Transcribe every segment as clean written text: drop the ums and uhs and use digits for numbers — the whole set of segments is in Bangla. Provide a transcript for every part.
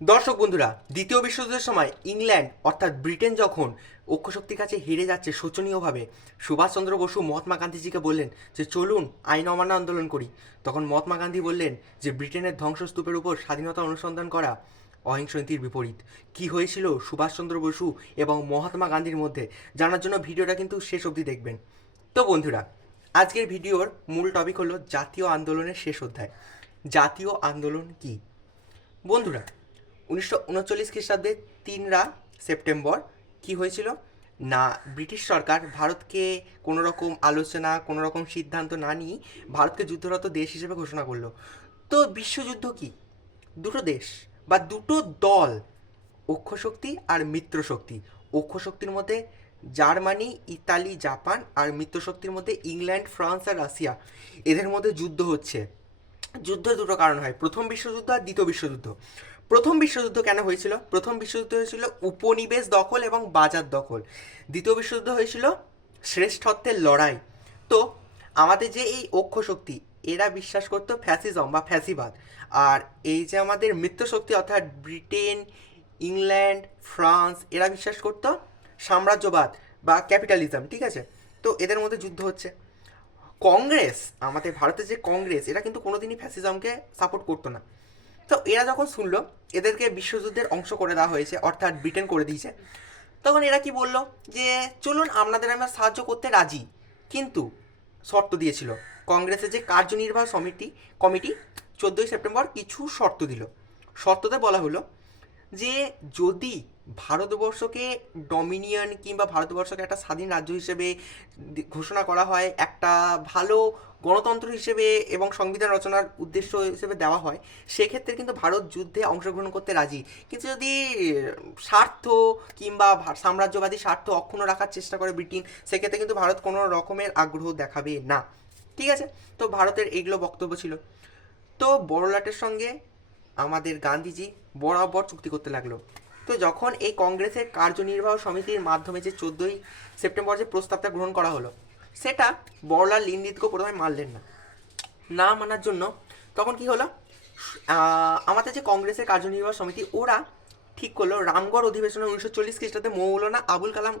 দর্শক বন্ধুরা, দ্বিতীয় বিশ্বযুদ্ধের সময় ইংল্যান্ড অর্থাৎ ব্রিটেন যখন অক্ষশক্তির কাছে হেরে যাচ্ছে শোচনীয়ভাবে, সুভাষচন্দ্র বসু মহাত্মা গান্ধীজিকে বললেন যে চলুন আইন অমান্য আন্দোলন করি। তখন মহাত্মা গান্ধী বললেন যে ব্রিটেনের ধ্বংসস্তূপের উপর স্বাধীনতা অনুসন্ধান করা অহিংস নীতির বিপরীত। কি হয়েছিল সুভাষচন্দ্র বসু এবং মহাত্মা গান্ধীর মধ্যে জানার জন্য ভিডিওটা কিন্তু শেষ অবধি দেখবেন। তো বন্ধুরা, আজকের ভিডিওর মূল টপিক হলো জাতীয় আন্দোলনের শেষ অধ্যায়। জাতীয় আন্দোলন কি? বন্ধুরা, 1939 খ্রিস্টাব্দে 3 সেপ্টেম্বর কি হয়েছিল না, ব্রিটিশ সরকার ভারতকে কোনো রকম আলোচনা, কোনো রকম সিদ্ধান্ত না নিয়ে ভারতকে যুদ্ধরত দেশ হিসেবে ঘোষণা করলো। তো বিশ্বযুদ্ধ কি? দুটো দেশ বা দুটো দল, অক্ষশক্তি আর মিত্রশক্তি। অক্ষশক্তির মধ্যে জার্মানি, ইতালি, জাপান, আর মিত্রশক্তির মধ্যে ইংল্যান্ড, ফ্রান্স আর রাশিয়া। এদের মধ্যে যুদ্ধ হচ্ছে। যুদ্ধের দুটো কারণ হয়, প্রথম বিশ্বযুদ্ধ আর দ্বিতীয় বিশ্বযুদ্ধ। প্রথম বিশ্বযুদ্ধ কেন হয়েছিল? প্রথম বিশ্বযুদ্ধ হয়েছিল উপনিবেশ দখল এবং বাজার দখল। দ্বিতীয় বিশ্বযুদ্ধ হয়েছিল শ্রেষ্ঠত্বের লড়াই। তো আমাদের যে এই অক্ষ শক্তি, এরা বিশ্বাস করতো ফ্যাসিজম বা ফ্যাসিবাদ। আর এই যে আমাদের মিত্রশক্তি অর্থাৎ ব্রিটেন, ইংল্যান্ড, ফ্রান্স, এরা বিশ্বাস করতো সাম্রাজ্যবাদ বা ক্যাপিটালিজম। ঠিক আছে, তো এদের মধ্যে যুদ্ধ হচ্ছে। কংগ্রেস, আমাদের ভারতের যে কংগ্রেস, এরা কিন্তু কোনোদিনই ফ্যাসিজমকে সাপোর্ট করতো না। তো এরা যখন শুনলো এদেরকে বিশ্বযুদ্ধের অংশ করে দেওয়া হয়েছে অর্থাৎ ব্রিটেন করে দিয়েছে, তখন এরা কি বলল যে চলুন আপনাদের আমরা সাহায্য করতে রাজি। কিন্তু শর্ত দিয়েছিল কংগ্রেসের যে কার্যনির্বাহী কমিটি 14 সেপ্টেম্বর কিছু শর্ত দিল। শর্ততে বলা হলো যে যদি ভারতবর্ষকে ডমিনিয়ন কিংবা ভারতবর্ষকে একটা স্বাধীন রাজ্য হিসেবে ঘোষণা করা হয়, একটা ভালো গণতন্ত্র হিসেবে এবং সংবিধান রচনার উদ্দেশ্য হিসেবে দেওয়া হয়, সেক্ষেত্রে কিন্তু ভারত যুদ্ধে অংশগ্রহণ করতে রাজি। কিন্তু যদি স্বার্থ কিংবা সাম্রাজ্যবাদী স্বার্থ অক্ষুণ্ণ রাখার চেষ্টা করে ব্রিটেন, সেক্ষেত্রে কিন্তু ভারত কোনো রকমের আগ্রহ দেখাবে না। ঠিক আছে, তো ভারতের এইগুলো বক্তব্য ছিল। তো বড়লাটের সঙ্গে আমাদের গান্ধীজি বরাবর চুক্তি করতে লাগলো। তো যখন এই কংগ্রেসের কার্যনির্বাহক সমিতির মাধ্যমে যে 14 সেপ্টেম্বর যে প্রস্তাবটা গ্রহণ করা হলো, সেটা বড়লাল লিন্দিতকে প্রথমে মানলেন না। না মানার জন্য তখন কি হলো, আমাদের যে কংগ্রেসের কার্যনির্বাহক সমিতি, ওরা ঠিক করলো রামগড় অধিবেশনে 1940 খ্রিস্টাব্দে মৌলানা আবুল কালাম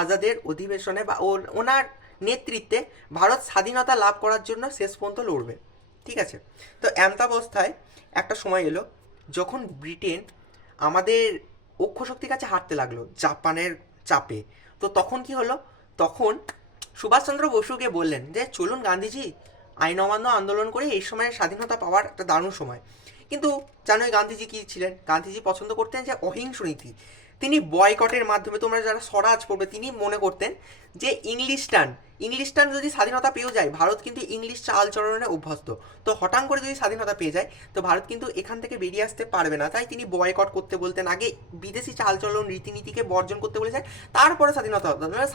আজাদের অধিবেশনে বা ওনার নেতৃত্বে ভারত স্বাধীনতা লাভ করার জন্য শেষ পর্যন্ত লড়বে। ঠিক আছে, তো এমতাবস্থায় একটা সময় এলো যখন ব্রিটেন আমাদের অক্ষশক্তির কাছে হারতে লাগলো জাপানের চাপে। তো তখন কি হলো, তখন সুভাষচন্দ্র বসুকে বললেন যে চলুন গান্ধীজি আইন অমান্য আন্দোলন করে এই সময় স্বাধীনতা পাওয়ার একটা দারুণ সময়। কিন্তু জানোই গান্ধীজি কী ছিলেন, গান্ধীজি পছন্দ করতেন যে অহিংস নীতি। তিনি বয়কটের মাধ্যমে, তোমরা যারা স্বরাজ পড়বে, তিনি মনে করতেন যে ইংলিশটান যদি স্বাধীনতা পেয়েও যায়, ভারত কিন্তু ইংলিশ চালচলনে অভ্যস্ত। তো হঠাৎ করে যদি স্বাধীনতা পেয়ে যায়, তো ভারত কিন্তু এখান থেকে বেরিয়ে আসতে পারবে না। তাই তিনি বয়কট করতে বলতেন, আগে বিদেশি চালচলন রীতিনীতিকে বর্জন করতে বলেছেন, তারপরে স্বাধীনতা হবে। মানে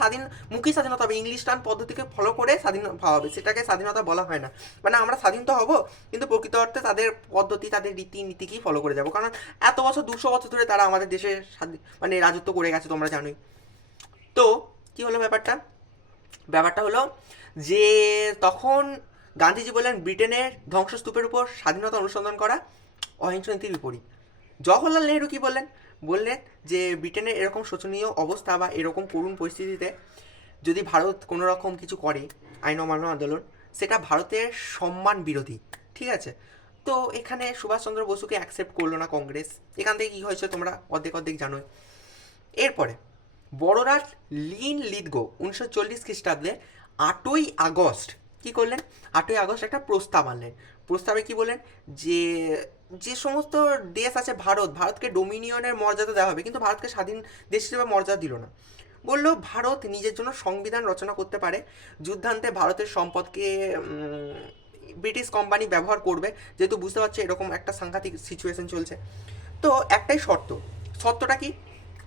মুখী স্বাধীনতা হবে, ইংলিশটান পদ্ধতিকে ফলো করে স্বাধীন হবে, সেটাকে স্বাধীনতা বলা হয় না। মানে আমরা স্বাধীন তো হবো, কিন্তু প্রকৃত অর্থে তাদের পদ্ধতি, তাদের রীতিনীতিকেই ফলো করে যাবো। কারণ এত বছর, 200 বছর ধরে তারা আমাদের দেশে মানে রাজত্ব করে গেছে, তোমরা জানোই। তো কি হলো ব্যাপারটা, ব্যাপারটা হলো যে তখন গান্ধীজি বললেন ব্রিটেনের ধ্বংসস্তূপের উপর স্বাধীনতা অনুসন্ধান করা অহিংস নীতির বিপরীত। জওহরলাল নেহরু কি বললেন, বললেন যে ব্রিটেনের এরকম শোচনীয় অবস্থা বা এরকম করুণ পরিস্থিতিতে যদি ভারত কোনো রকম কিছু করে আইন অমান্য আন্দোলন, সেটা ভারতের সম্মান বিরোধী। ঠিক আছে, তো এখানে সুভাষচন্দ্র বসুকে অ্যাকসেপ্ট করলো না কংগ্রেস। এখান থেকে কী হয়েছে তোমরা অর্ধেক অর্ধেক জানোই। এরপরে বড়রাট লিন লিদগো 1940 খ্রিস্টাব্দে 8ই আগস্ট কী করলেন, 8ই আগস্ট একটা প্রস্তাব আনলেন। প্রস্তাবে কি বলেন যে যে সমস্ত দেশ আছে, ভারতকে ডোমিনিয়নের মর্যাদা দেওয়া হবে, কিন্তু ভারতকে স্বাধীন দেশ হিসেবে মর্যাদা দিল না। বলল ভারত নিজের জন্য সংবিধান রচনা করতে পারে, যুদ্ধান্তে ভারতের সম্পদকে ব্রিটিশ কোম্পানি ব্যবহার করবে, যেহেতু বুঝতে পারছে এরকম একটা সাংঘাতিক সিচুয়েশন চলছে। তো একটাই শর্ত। শর্তটা কি?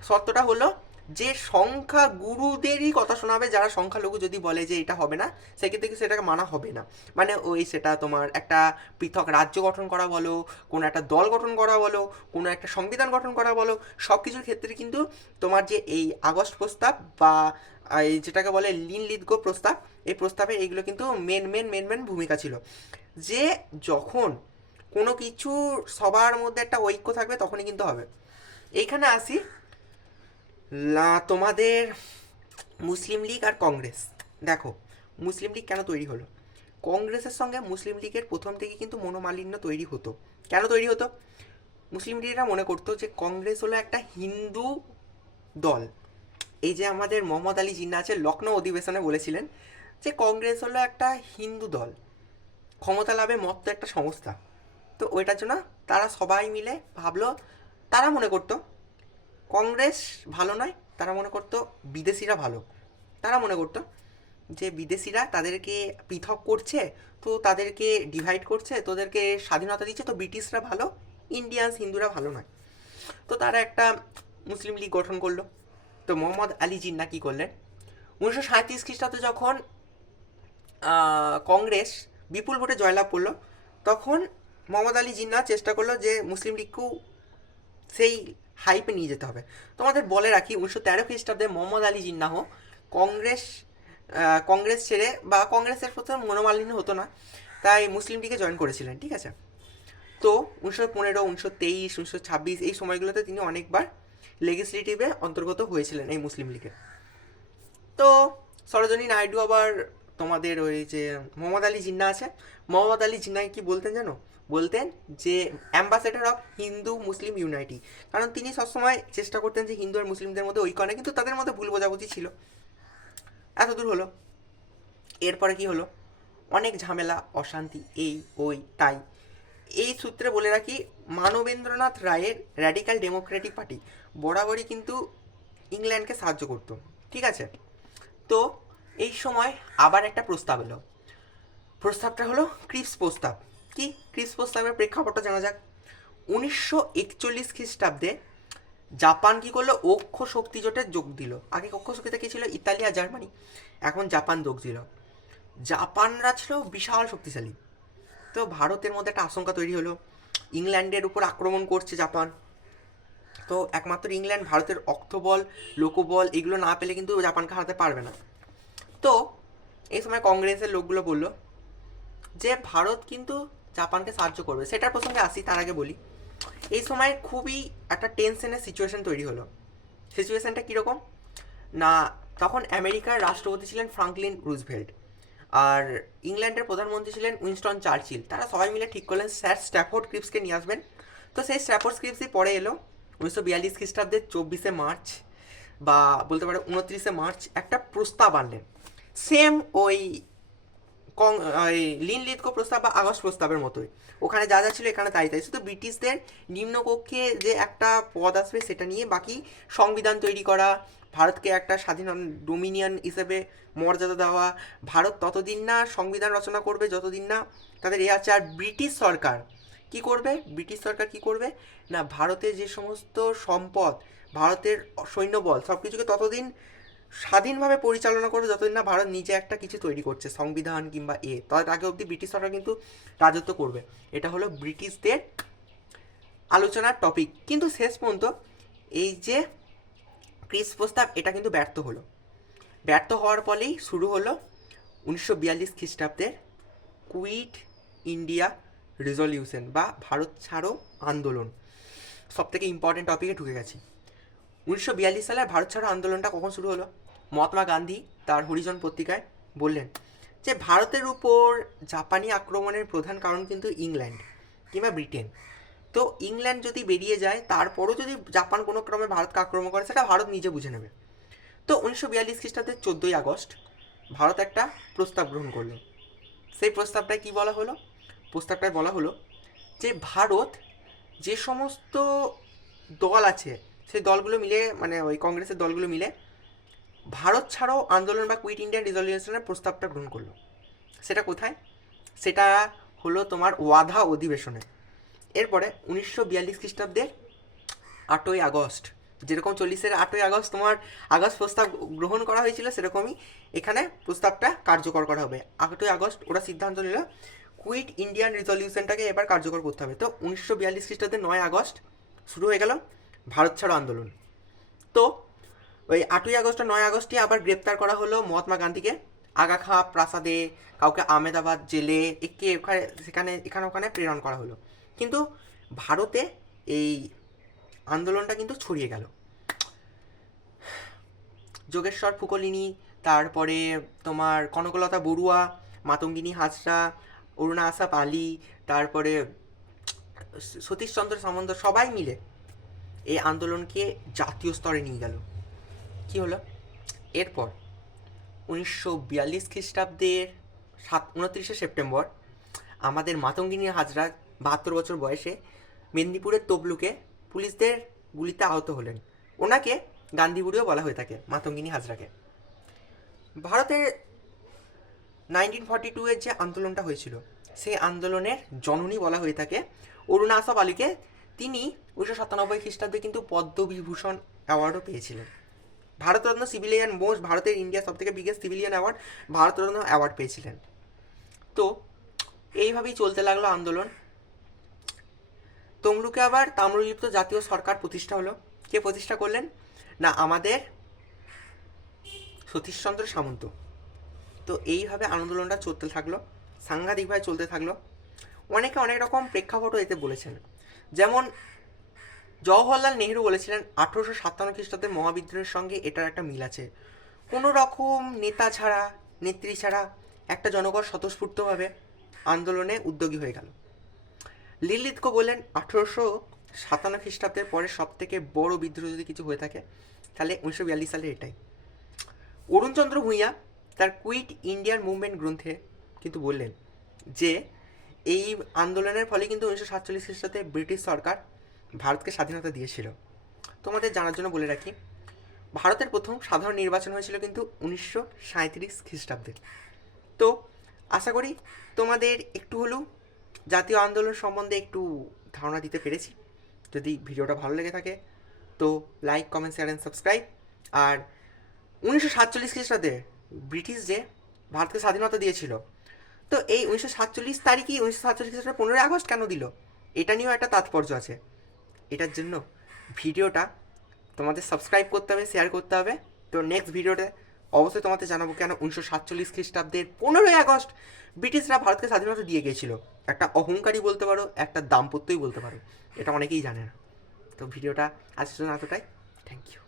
শর্তটা হলো যে সংখ্যা গুরুদেরই কথা শোনাবে, যারা সংখ্যালঘু যদি বলে যে এটা হবে না, সেক্ষেত্রে কি সেটাকে মানা হবে না। মানে ওই সেটা তোমার একটা পৃথক রাজ্য গঠন করা বলো, কোনো একটা দল গঠন করা বলো, কোনো একটা সংবিধান গঠন করা বলো, সব কিছুর ক্ষেত্রে কিন্তু তোমার যে এই আগস্ট প্রস্তাব বা এই যেটাকে বলে লিন লিদগো প্রস্তাব, এই প্রস্তাবে এইগুলো কিন্তু মেন ভূমিকা ছিল। যে যখন কোনো কিছু সবার মধ্যে একটা ঐক্য থাকবে, তখনই কিন্তু হবে। এইখানে আসি তোমাদের মুসলিম লীগ আর কংগ্রেস। দেখো মুসলিম লীগ কেন তৈরি হলো। কংগ্রেসের সঙ্গে মুসলিম লীগের প্রথম থেকে কিন্তু মনোমালিন্য তৈরি হতো। কেন তৈরি হতো? মুসলিম লীগরা মনে করতো যে কংগ্রেস হলো একটা হিন্দু দল। এই যে আমাদের মোহাম্মদ আলী জিন্নাহ আছে, লখনৌ অধিবেশনে বলেছিলেন যে কংগ্রেস হলো একটা হিন্দু দল, ক্ষমতা লাভে মত্ত একটা সংস্থা। তো ওইটার জন্য তারা সবাই মিলে ভাবলো, তারা মনে করতো কংগ্রেস ভালো নয়, তারা মনে করতো বিদেশিরা ভালো। তারা মনে করতো যে বিদেশিরা তাদেরকে পৃথক করছে, তো তাদেরকে ডিভাইড করছে, তোদেরকে স্বাধীনতা দিচ্ছে, তো ব্রিটিশরা ভালো, ইন্ডিয়ানস হিন্দুরা ভালো নয়। তো তারা একটা মুসলিম লীগ গঠন করলো। তো মোহাম্মদ আলী জিন্নাহ কী করলেন, 1937 খ্রিস্টাব্দে যখন কংগ্রেস বিপুল ভোটে জয়লাভ করলো, তখন মোহাম্মদ আলী জিন্নাহ চেষ্টা করলো যে মুসলিম লীগকেও সেই হাইপে নিয়ে যেতে হবে। তোমাদের বলে রাখি, 1913 খ্রিস্টাব্দে মোহাম্মদ আলী জিন্নাহ কংগ্রেস কংগ্রেস ছেড়ে, বা কংগ্রেসের প্রথম মনোমালিন্য হতো না, তাই মুসলিম লীগে জয়েন করেছিলেন, ঠিক আছে। তো 1915, 1923, 1926 এই সময়গুলোতে তিনি অনেকবার লেজিসলেটিভে অন্তর্গত হয়েছিলেন এই মুসলিম লীগে। তো সরোজিনী নাইডু আবার তোমাদের ওই যে মোহাম্মদ আলী জিন্নাহ আছে, মোহাম্মদ আলী জিন্নাহ কি বলতেন জানো? বলতেন যে ambassador of Hindu Muslim unity. কারণ তিনি সবসময় চেষ্টা করতেন যে হিন্দু আর মুসলিমদের মধ্যে ঐক্য আনে, কিন্তু তাদের মধ্যে ভুল বোঝাবুঝি ছিল। এত দূর হলো। এরপরে কি হলো, অনেক ঝামেলা, অশান্তি, এই ওই তাই। এই সূত্রে বলে রাখি, মানবেন্দ্রনাথ রায়ের র্যাডিক্যাল ডেমোক্রেটিক পার্টি বরাবরই কিন্তু ইংল্যান্ডকে সাহায্য করতো, ঠিক আছে। তো এই সময় আবার একটা প্রস্তাব এলো। প্রস্তাবটা হলো ক্রিপস প্রস্তাব। কি ক্রিপস প্রস্তাবের প্রেক্ষাপটটা জানা যাক। 1941 খ্রিস্টাব্দে জাপান কি করলো, অক্ষ শক্তি জোটে যোগ দিল। আগে অক্ষ শক্তিতে কি ছিল, ইতালি আর জার্মানি, এখন জাপান যোগ দিল। জাপানরা ছিল বিশাল শক্তিশালী। তো ভারতের মধ্যে একটা আশঙ্কা তৈরি হলো, ইংল্যান্ডের উপর আক্রমণ করছে জাপান। তো একমাত্র ইংল্যান্ড ভারতের অক্তবল, লোকবল এগুলো না পেলে কিন্তু জাপানকে হারাতে পারবে না। তো এই সময় কংগ্রেসের লোকগুলো বলল যে ভারত কিন্তু জাপানকে সাহায্য করবে। সেটার প্রসঙ্গে আসি, তার আগে বলি এই সময় খুবই একটা টেনশনের সিচুয়েশন তৈরি হলো। সিচুয়েশনটা কীরকম না, তখন আমেরিকার রাষ্ট্রপতি ছিলেন ফ্রাঙ্কলিন রুজভেল্ট, আর ইংল্যান্ডের প্রধানমন্ত্রী ছিলেন উইনস্টন চার্চিল। তারা সবাই মিলে ঠিক করলেন স্যার স্ট্র্যাফোর্ড ক্রিপসকে নিয়ে আসবেন। তো সেই স্ট্র্যাফোর্ড ক্রিপসই পরে এলো 1942 খ্রিস্টাব্দের 24শে মার্চ, বা বলতে পারো 29শে মার্চ একটা প্রস্তাব আনলেন, সেম ওই লিনলিথগো প্রস্তাব বা আগস্ট প্রস্তাবের মতোই। ওখানে যা যা ছিল এখানে তাই তাই, শুধু ব্রিটিশদের নিম্নকক্ষে যে একটা পদ আসবে সেটা নিয়ে বাকি সংবিধান তৈরি করা, ভারতকে একটা স্বাধীন ডোমিনিয়ন হিসেবে মর্যাদা দেওয়া। ভারত ততদিন না সংবিধান রচনা করবে যতদিন না তাদের এ আছে। আর ব্রিটিশ সরকার কি করবে, ব্রিটিশ সরকার কি করবে না, ভারতের যে সমস্ত সম্পদ, ভারতের সৈন্যবল সব কিছুকে ততদিন স্বাধীনভাবে পরিচালনা করবে যতদিন না ভারত নিজে একটা কিছু তৈরি করছে, সংবিধান কিংবা তার আগে অবধি ব্রিটিশ সরকার কিন্তু রাজত্ব করবে। এটা হলো ব্রিটিশদের আলোচনার টপিক। কিন্তু শেষ পর্যন্ত এই যে ক্রিপস প্রস্তাব এটা কিন্তু ব্যর্থ হলো। ব্যর্থ হওয়ার ফলেই শুরু হলো 1942 খ্রিস্টাব্দের কুইট ইন্ডিয়া রেজলিউশন বা ভারত ছাড়ো আন্দোলন। সব থেকে ইম্পর্টেন্ট টপিকে ঢুকে গেছি। 1942 সালে ভারত ছাড়ো আন্দোলনটা কখন শুরু হলো? মহাত্মা গান্ধী তার হরিজন পত্রিকায় বললেন যে ভারতের উপর জাপানি আক্রমণের প্রধান কারণ কিন্তু ইংল্যান্ড কিংবা ব্রিটেন। তো ইংল্যান্ড যদি বেরিয়ে যায়, তারপরও যদি জাপান কোনো ক্রমে ভারতকে আক্রমণ করে, সেটা ভারত নিজে বুঝে নেবে। তো 1942 খ্রিস্টাব্দের 14ই আগস্ট ভারত একটা প্রস্তাব গ্রহণ করলো। সেই প্রস্তাবটায় কী বলা হলো? প্রস্তাবটায় বলা হলো যে ভারত যে সমস্ত দল আছে সেই দলগুলো মিলে, মানে ওই কংগ্রেসের দলগুলো মিলে ভারত ছাড়ো আন্দোলন বা কুইট ইন্ডিয়ান রেজলিউশনের প্রস্তাবটা গ্রহণ করলো। সেটা কোথায়? সেটা হলো তোমার ওয়াধা অধিবেশনে। এরপরে 1942 খ্রিস্টাব্দের 8ই আগস্ট, যেরকম 40-এর 8ই আগস্ট তোমার আগস্ট প্রস্তাব গ্রহণ করা হয়েছিল, সেরকমই এখানে প্রস্তাবটা কার্যকর করা হবে। 8ই আগস্ট ওরা সিদ্ধান্ত নিল কুইট ইন্ডিয়ান রেজলিউশনটাকে এবার কার্যকর করতে হবে। তো 1942 খ্রিস্টাব্দের 9 আগস্ট শুরু হয়ে গেল ভারত ছাড়ো আন্দোলন। তো ওই 8ই আগস্ট আর 9 আগস্টে আবার গ্রেপ্তার করা হলো মহাত্মা গান্ধীকে আগা খাঁ প্রাসাদে, কাউকে আহমেদাবাদ জেলে, একে ওখানে সেখানে এখানে ওখানে প্রেরণ করা হলো। কিন্তু ভারতে এই আন্দোলনটা কিন্তু ছড়িয়ে গেল। যোগেশ্বর ফুকলিনী, তারপরে তোমার কনকলতা বড়ুয়া, মাতঙ্গিনী হাজরা, অরুণা আশা পালি, তারপরে সতীশচন্দ্র সামন্ত, সবাই মিলে এই আন্দোলনকে জাতীয় স্তরে নিয়ে গেল। কি হলো এরপর? 1942 খ্রিস্টাব্দের 29শে সেপ্টেম্বর আমাদের মাতঙ্গিনী হাজরা 72 বছর বয়সে মেদিনীপুরের তবলুকে পুলিশদের গুলিতে আহত হলেন। ওনাকে গান্ধী বুড়িও বলা হয়ে থাকে, মাতঙ্গিনী হাজরাকে। ভারতের 1942-এর যে আন্দোলনটা হয়েছিল, সেই আন্দোলনের জননী বলা হয়ে থাকে অরুণা আশা পালিকে। তিনি 1997 খ্রিস্টাব্দে কিন্তু পদ্মবিভূষণ অ্যাওয়ার্ডও পেয়েছিলেন। ভারতরত্ন সিভিলিয়ান মোস্ট, ভারতের ইন্ডিয়া সব থেকে biggest civilian award, Bharat Ratna award পেয়েছিলেন। তো এইভাবেই চলতে লাগলো আন্দোলন। তমলুকে আবার তাম্রলিপ্ত জাতীয় সরকার প্রতিষ্ঠা হলো। কে প্রতিষ্ঠা করলেন? না, আমাদের সতীশচন্দ্র সামন্ত। তো এইভাবে আন্দোলনটা চলতে থাকলো, সাংঘাতিকভাবে চলতে থাকলো। অনেকে অনেক রকম প্রেক্ষাপটও এতে বলেছেন। যেমন জওহরলাল নেহরু বলেছিলেন 1857 খ্রিস্টাব্দে মহাবিদ্রোহের সঙ্গে এটার একটা মিল আছে। কোনো রকম নেতা ছাড়া, নেত্রী ছাড়া একটা জনগণ স্বতঃস্ফূর্তভাবে আন্দোলনে উদ্যোগী হয়ে গেল। লিলিৎকো বললেন 1857 খ্রিস্টাব্দের পরে সব থেকে বড় বিদ্রোহ যদি কিছু হয়ে থাকে তাহলে 1942 সালে এটাই। অরুণচন্দ্র ভূঁইয়া তার কুইট ইন্ডিয়ান মুভমেন্ট গ্রন্থে কিন্তু বললেন যে এই আন্দোলনের ফলে কিন্তু 1947 খ্রিস্টাব্দে ব্রিটিশ সরকার ভারতকে স্বাধীনতা দিয়েছিল। তোমাদের জানার জন্য বলে রাখি, ভারতের প্রথম সাধারণ নির্বাচন হয়েছিল কিন্তু 1937 খ্রিস্টাব্দে। তো আশা করি তোমাদের একটু হলেও জাতীয় আন্দোলন সম্বন্ধে একটু ধারণা দিতে পেরেছি। যদি ভিডিওটা ভালো লেগে থাকে তো like, comment, share and subscribe. আর 1947 খ্রিস্টাব্দে ব্রিটিশ যে ভারতকে স্বাধীনতা দিয়েছিল, তো এই 1947 তারিখই 1947 খ্রিস্টাব্দে 15ই আগস্ট কেন দিল, এটা নিয়েও একটা তাৎপর্য আছে। এটার জন্য ভিডিওটা তোমাদের সাবস্ক্রাইব করতে হবে, শেয়ার করতে হবে। তো নেক্সট ভিডিওতে অবশ্যই তোমাদের জানাবো কেন 1947 খ্রিস্টাব্দের 15ই আগস্ট ব্রিটিশরা ভারতকে স্বাধীনতা দিয়ে গিয়েছিল। একটা অহংকারী বলতে পারো, একটা দাম্পত্যই বলতে পারো, এটা অনেকেই জানে না। তো ভিডিওটা আজকের জন্য এতটাই। Thank you.